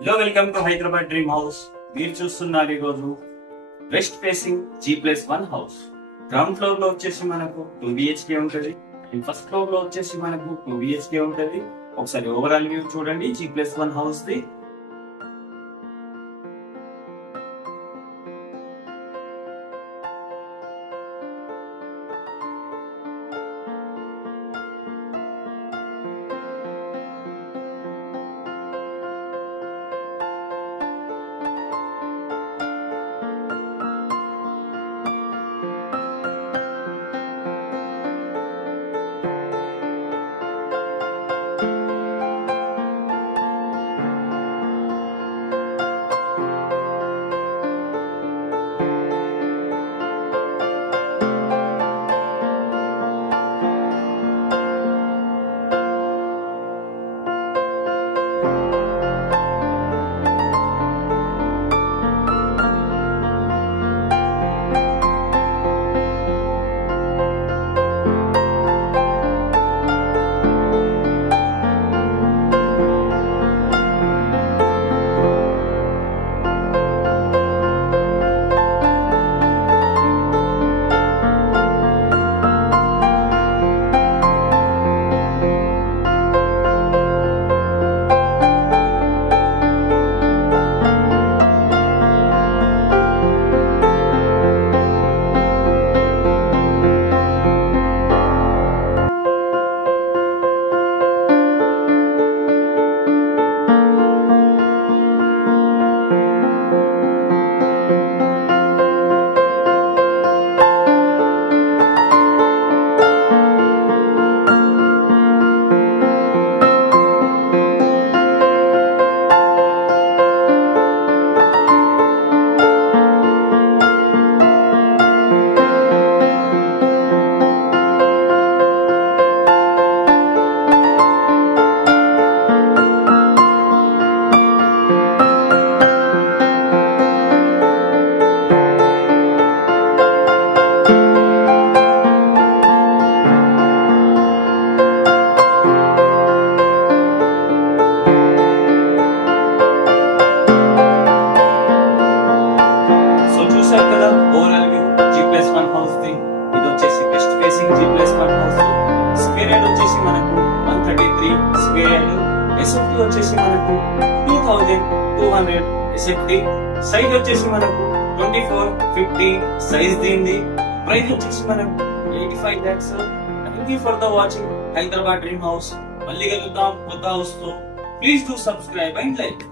Hello welcome to Hyderabad dream house. మీరు చూస్తున్నారు ఈ రోజు west facing G+1 house. Ground floor లో వచ్చేసి మనకు 2 BHK ఉంటది. ఫస్ట్ ఫ్లోర్ లో వచ్చేసి మనకు 2 BHK ఉంటది. ఒకసారి ఓవరాల్ వ్యూ చూడండి G+1 house the. G+1 house the. ఇది వచ్చేసి west facing G+1 house. Square yard వచ్చేసి మనకు 133 స్క్వేర్ యార్డ్. SFT వచ్చేసి మనకు 2200 SFT. సైజ్ వచ్చేసి మనకు 2450 సైజ్ దీనిది. ప్రైస్ వచ్చేసి మనకు 85 lakhs. Thank you for the watching Hyderabad dream house. మళ్ళీ కలుద్దాం కొత్త హౌస్ తో. Please do subscribe and like.